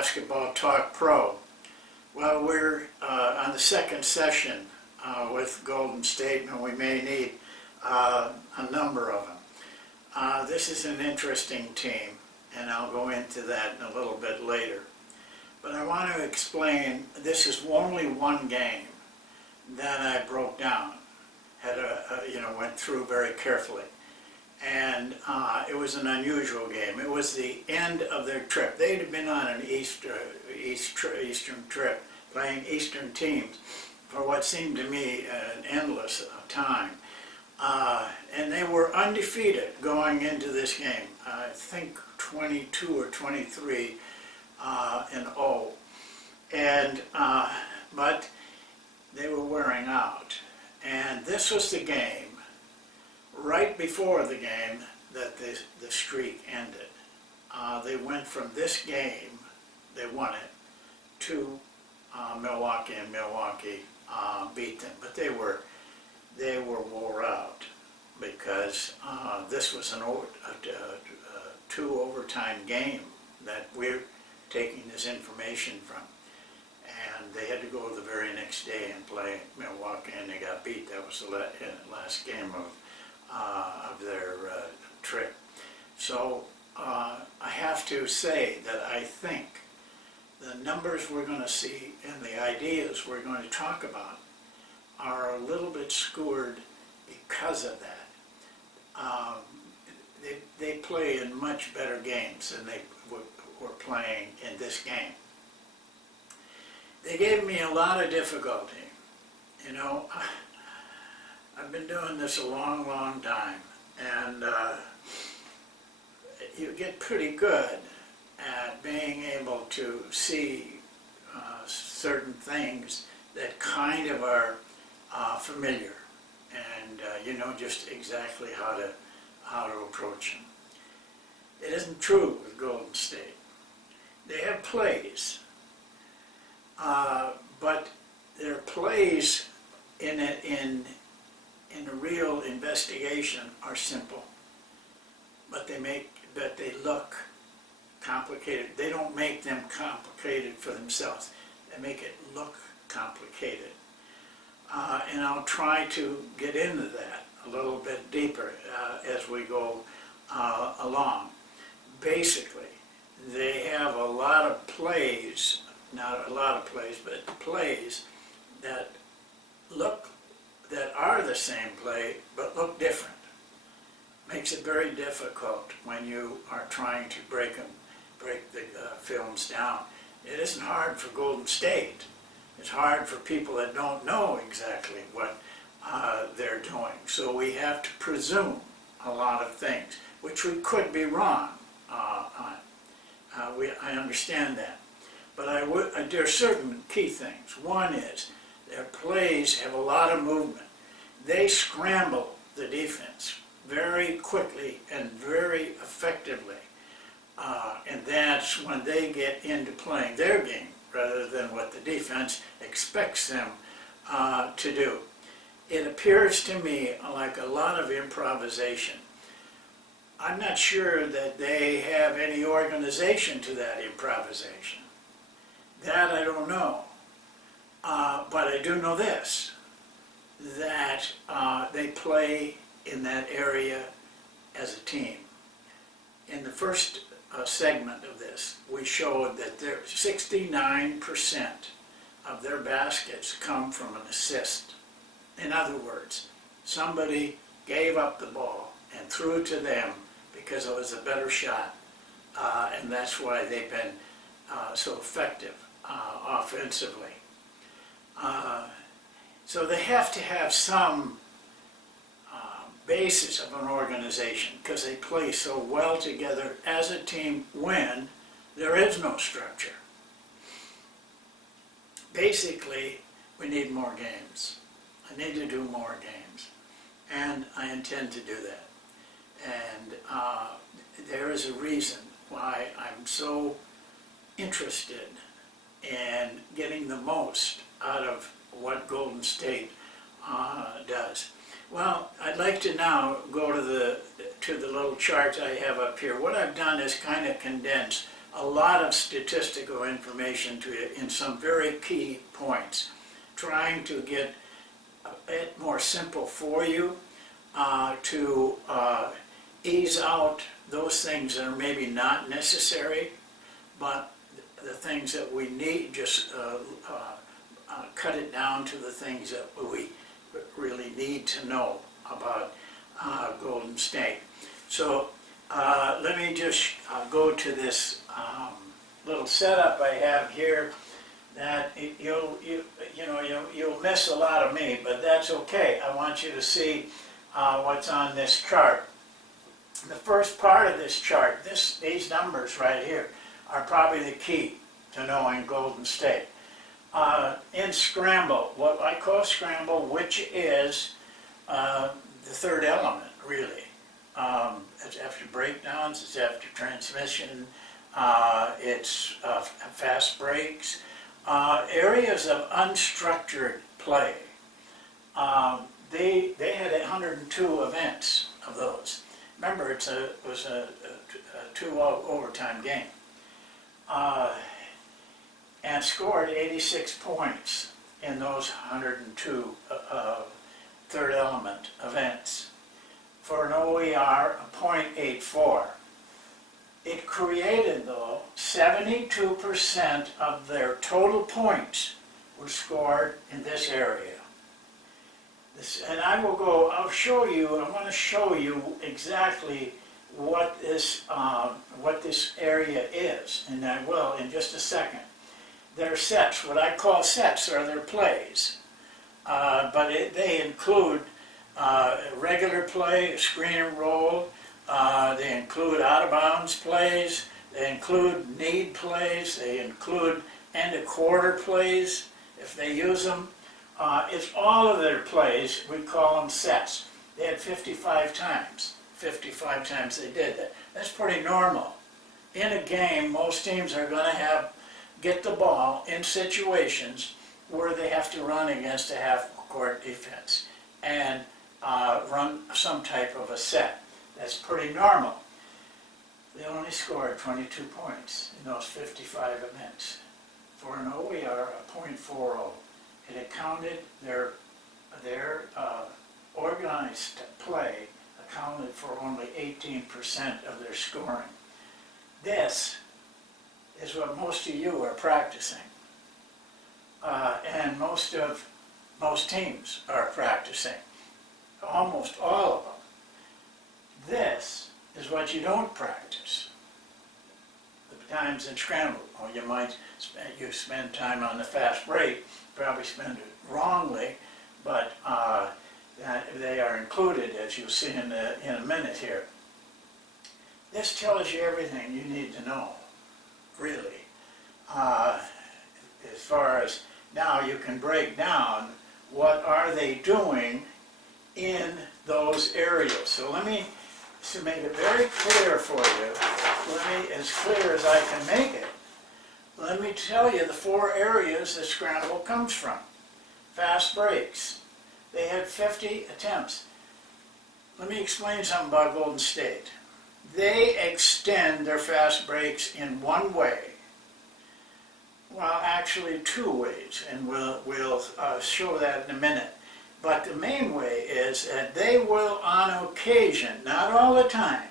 Basketball Talk Pro. Well, we're on the second session with Golden State, and we may need a number of them. This is an interesting team, and I'll go into that in a little bit later. But I want to explain, this is only one game that I broke down, went through very carefully. And it was an unusual game. It was the end of their trip. They had been on an Eastern trip, playing Eastern teams for what seemed to me an endless time. And they were undefeated going into this game. I think 22 or 23 and 0. And but they were wearing out. And this was the game, right before the game, that the streak ended. They went from this game, they won it, to Milwaukee, and Milwaukee beat them. But they were wore out because this was a 2 overtime game that we're taking this information from. And they had to go the very next day and play Milwaukee, and they got beat. That was the last game of their trip. So I have to say that I think the numbers we're going to see and the ideas we're going to talk about are a little bit skewed because of that. They play in much better games than they were playing in this game. They gave me a lot of difficulty. You know, I've been doing this a long, long time, and you get pretty good at being able to see certain things that kind of are familiar, and you know just exactly how to approach them. It isn't true with Golden State. They have plays, but their plays in a real investigation are simple, but they look complicated. They don't make them complicated for themselves. They make it look complicated. And I'll try to get into that a little bit deeper as we go along. Basically, they have a lot of plays, not a lot of plays, but plays that are the same play but look different. Makes it very difficult when you are trying to break the films down. It isn't hard for Golden State. It's hard for people that don't know exactly what they're doing. So we have to presume a lot of things, which we could be wrong on. I understand that. But there are certain key things. One is their plays have a lot of movement. They scramble the defense very quickly and very effectively. And that's when they get into playing their game rather than what the defense expects them to do. It appears to me like a lot of improvisation. I'm not sure that they have any organization to that improvisation. That I don't know. But I do know this, that they play in that area as a team. In the first segment of this, we showed that 69% of their baskets come from an assist. In other words, somebody gave up the ball and threw it to them because it was a better shot, and that's why they've been so effective offensively. So they have to have some basis of an organization because they play so well together as a team when there is no structure. Basically, we need more games. I need to do more games, and I intend to do that. And there is a reason why I'm so interested in getting the most out of what Golden State does. Well, I'd like to now go to the little chart I have up here. What I've done is kind of condense a lot of statistical information to you in some very key points, trying to get it more simple for you, to ease out those things that are maybe not necessary, but the things that we need, just cut it down to the things that we really need to know about Golden State. So let me just go to this little setup I have here that you'll miss a lot of me, but that's okay. I want you to see what's on this chart. The first part of this chart, these numbers right here, are probably the key to knowing Golden State. In scramble, what I call scramble, which is the third element, really. It's after breakdowns, it's after transmission, it's fast breaks, areas of unstructured play. They had 102 events of those. Remember, it was a 2-out overtime game. And scored 86 points in those 102 third element events for an OER of .84. It created, though, 72% of their total points were scored in this area. And I'll show you, I want to show you exactly what this area is, and I will in just a second. Their sets, what I call sets, are their plays, but they include regular play, screen and roll, they include out-of-bounds plays, they include need plays, they include end-of-quarter plays, if they use them. It's all of their plays, we call them sets. They had 55 times. 55 times they did that. That's pretty normal. In a game, most teams are going to get the ball in situations where they have to run against a half-court defense and run some type of a set. That's pretty normal. They only scored 22 points in those 55 events. For an OER of .40, it accounted their organized play accounted for only 18% of their scoring. This is what most of you are practicing, and most teams are practicing, almost all of them. This is what you don't practice. The times in scramble, or you might spend time on the fast break, probably spend it wrongly, but they are included, as you'll see in a minute here. This tells you everything you need to know, really. As far as now, you can break down what are they doing in those areas. So let me make it very clear for you, as clear as I can make it. Let me tell you the 4 areas that scramble comes from. Fast breaks. They had 50 attempts. Let me explain something about Golden State. They extend their fast breaks in one way. Well, actually 2 ways, and we'll show that in a minute. But the main way is that they will, on occasion, not all the time,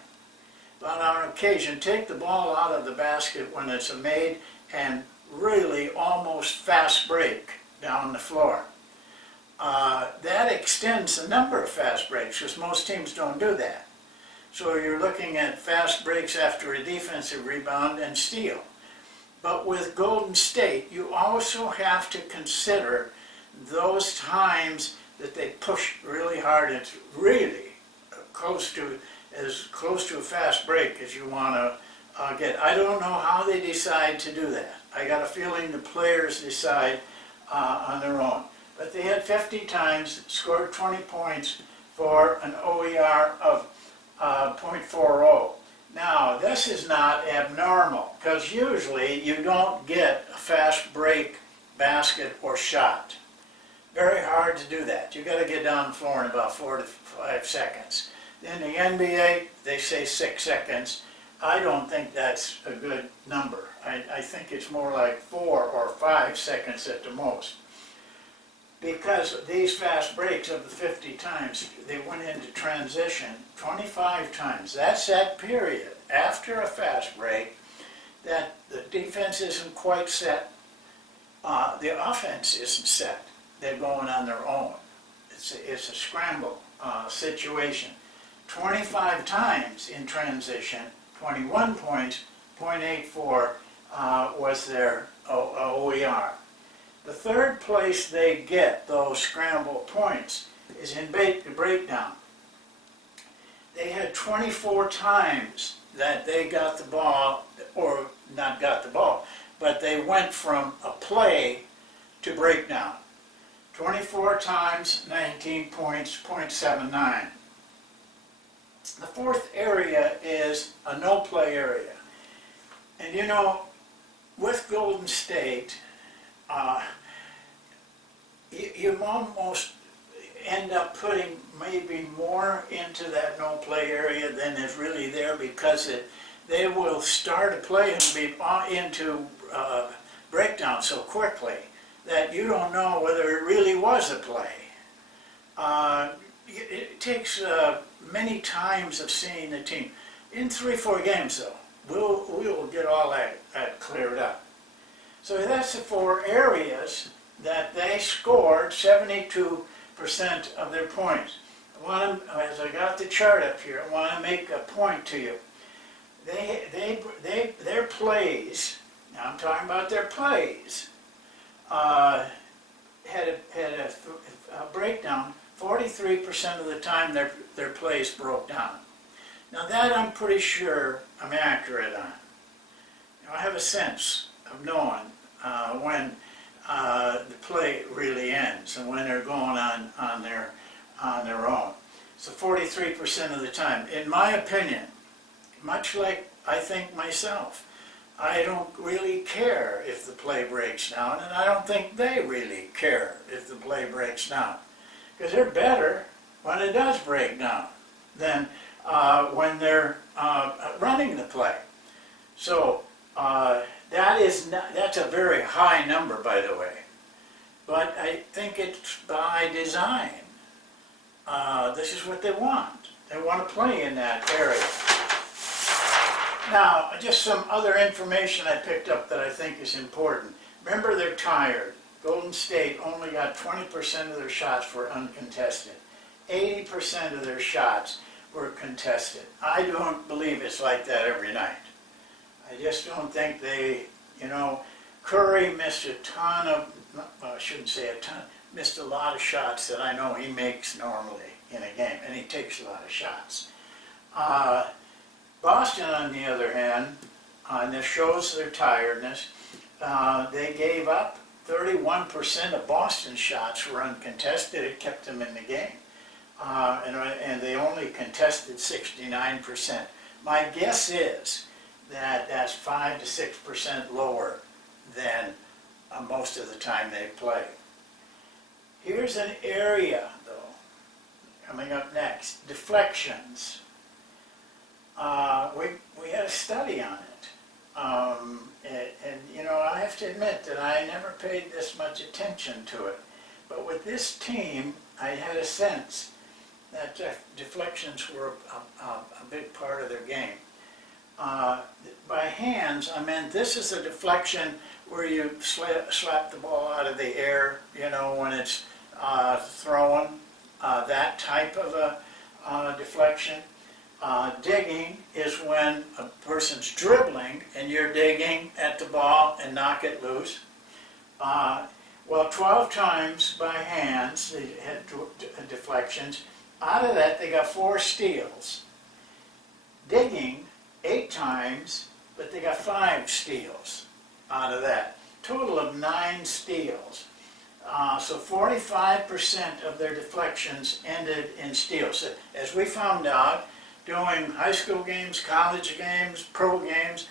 but on occasion, take the ball out of the basket when it's a made and really almost fast break down the floor. That extends the number of fast breaks, because most teams don't do that. So you're looking at fast breaks after a defensive rebound and steal. But with Golden State, you also have to consider those times that they push really hard. It's really as close to a fast break as you want to get. I don't know how they decide to do that. I got a feeling the players decide on their own. But they had 50 times, scored 20 points for an OER of .40. Now, this is not abnormal, because usually you don't get a fast break basket or shot. Very hard to do that. You've got to get down the floor in about 4 to 5 seconds. In the NBA, they say 6 seconds. I don't think that's a good number. I think it's more like 4 or 5 seconds at the most. Because these fast breaks of the 50 times, they went into transition 25 times. That's that period after a fast break that the defense isn't quite set, the offense isn't set. They're going on their own. It's a scramble situation. 25 times in transition, 21 points, .84 was their OER. The third place they get those scramble points is in breakdown. They had 24 times that they got the ball, or not got the ball, but they went from a play to breakdown. 24 times, 19 points, .79. The fourth area is a no-play area. And you know, with Golden State, you almost end up putting maybe more into that no-play area than is really there, because they will start a play and be into breakdown so quickly that you don't know whether it really was a play. It takes many times of seeing the team. In 3-4 games, though, we'll get all that cleared up. So that's the 4 areas that they scored 72% of their points. As I got the chart up here, I want to make a point to you. Their plays, now I'm talking about their plays, had a breakdown. 43% of the time their plays broke down. Now that I'm pretty sure I'm accurate on. I have a sense of knowing when the play really ends and when they're going on their own. So 43% of the time. In my opinion, much like I think myself, I don't really care if the play breaks down, and I don't think they really care if the play breaks down. Because they're better when it does break down than when they're running the play. So that's a very high number, by the way. But I think it's by design. This is what they want. They want to play in that area. Now, just some other information I picked up that I think is important. Remember, they're tired. Golden State only got 20% of their shots were uncontested. 80% of their shots were contested. I don't believe it's like that every night. I just don't think they, Curry missed a ton of, well, I shouldn't say a ton, missed a lot of shots that I know he makes normally in a game, and he takes a lot of shots. Boston, on the other hand, and this shows their tiredness, they gave up 31% of Boston's shots were uncontested. It kept them in the game. And they only contested 69%. My guess is that that's 5 to 6% lower than most of the time they play. Here's an area, though, coming up next, deflections. We had a study on it. And I have to admit that I never paid this much attention to it. But with this team, I had a sense that deflections were a big part of their game. By hands, I meant this is a deflection where you slap the ball out of the air, when it's thrown, that type of a deflection. Digging is when a person's dribbling and you're digging at the ball and knock it loose. Well, 12 times by hands they had deflections. Out of that, they got 4 steals. Digging, 8 times, but they got 5 steals out of that. Total of 9 steals. So 45% of their deflections ended in steals. So, as we found out, doing high school games, college games, pro games,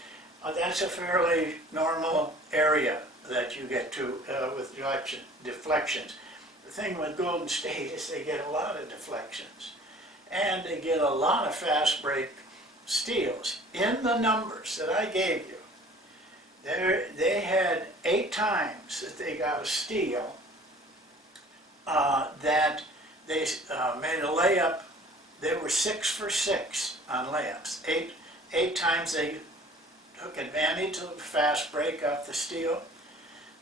that's a fairly normal area that you get to with deflections. The thing with Golden State is they get a lot of deflections. And they get a lot of fast break steals. In the numbers that I gave you, they had 8 times that they got a steal, that they made a layup. They were 6 for 6 on layups. Eight times they took advantage of the fast break off the steal.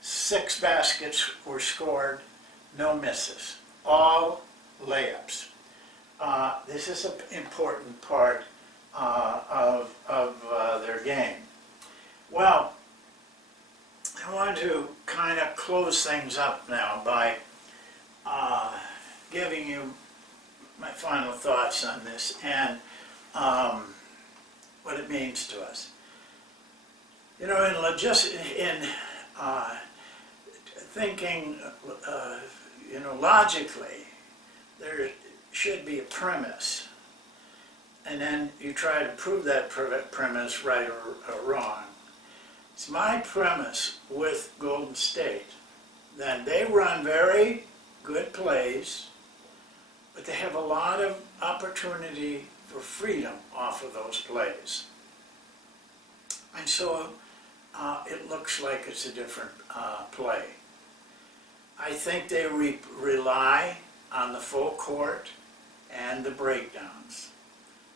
6 baskets were scored, no misses, all layups. This is an important part of their game. Well, I want to kind of close things up now by giving you my final thoughts on this and what it means to us. You know, in thinking, you know, logically, there should be a premise, and then you try to prove that premise right or wrong. It's my premise with Golden State that they run very good plays, but they have a lot of opportunity for freedom off of those plays. And so it looks like it's a different play. I think they rely on the full court and the breakdowns.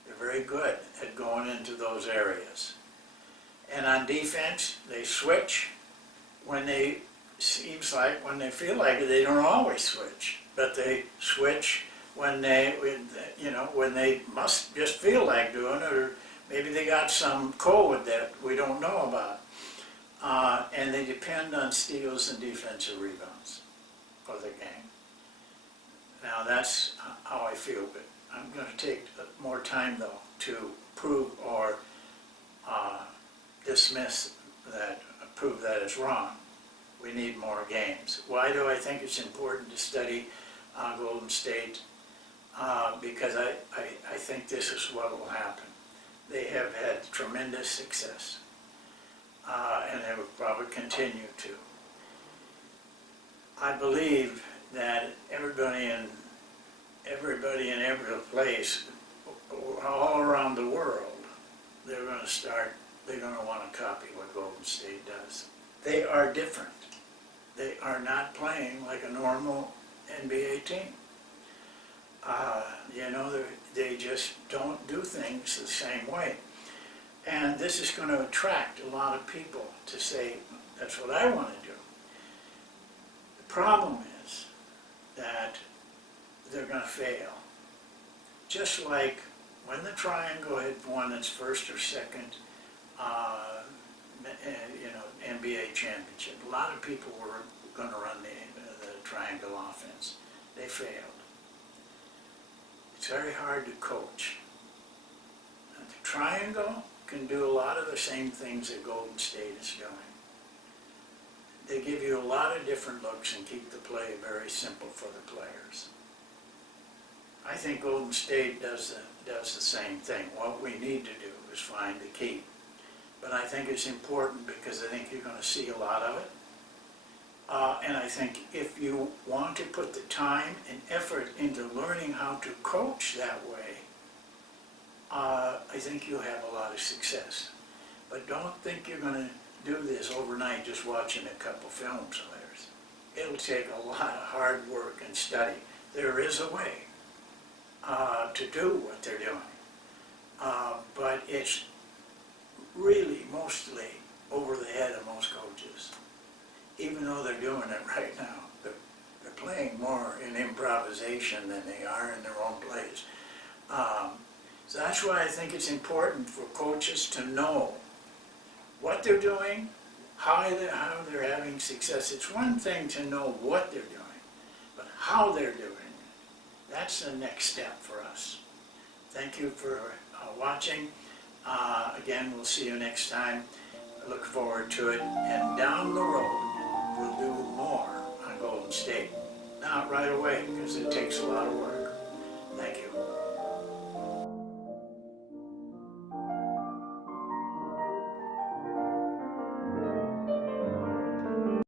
They're very good at going into those areas. And on defense, they switch when seems like when they feel like it. They don't always switch, but they switch when when they must just feel like doing it, or maybe they got some code that we don't know about. And they depend on steals and defensive rebounds for the game. Now that's how I feel, but I'm going to take more time though to prove or dismiss that, prove that it's wrong. We need more games. Why do I think it's important to study Golden State? Because I think this is what will happen. They have had tremendous success, and they will probably continue to. I believe that everybody in every place, all around the world, they're going to want to copy what Golden State does. They are different. They are not playing like a normal NBA team. They just don't do things the same way. And this is going to attract a lot of people to say, that's what I want to do. The problem is that they're going to fail. Just like when the Triangle had won its first or second NBA championship, a lot of people were going to run the Triangle offense. They failed. It's very hard to coach. And the Triangle can do a lot of the same things that Golden State is doing. They give you a lot of different looks and keep the play very simple for the players. I think Golden State does the same thing. What we need to do is find the key. But I think it's important because I think you're going to see a lot of it. And I think if you want to put the time and effort into learning how to coach that way, I think you'll have a lot of success. But don't think you're going to do this overnight just watching a couple films of theirs. It'll take a lot of hard work and study. There is a way to do what they're doing. But it's really mostly over the head of most coaches. Even though they're doing it right now, they're playing more in improvisation than they are in their own plays. So that's why I think it's important for coaches to know what they're doing, how they're having success. It's one thing to know what they're doing, but how they're doing it, that's the next step for us. Thank you for watching. Again, we'll see you next time. I look forward to it. And down the road, we'll do more on Golden State. Not right away, because it takes a lot of work.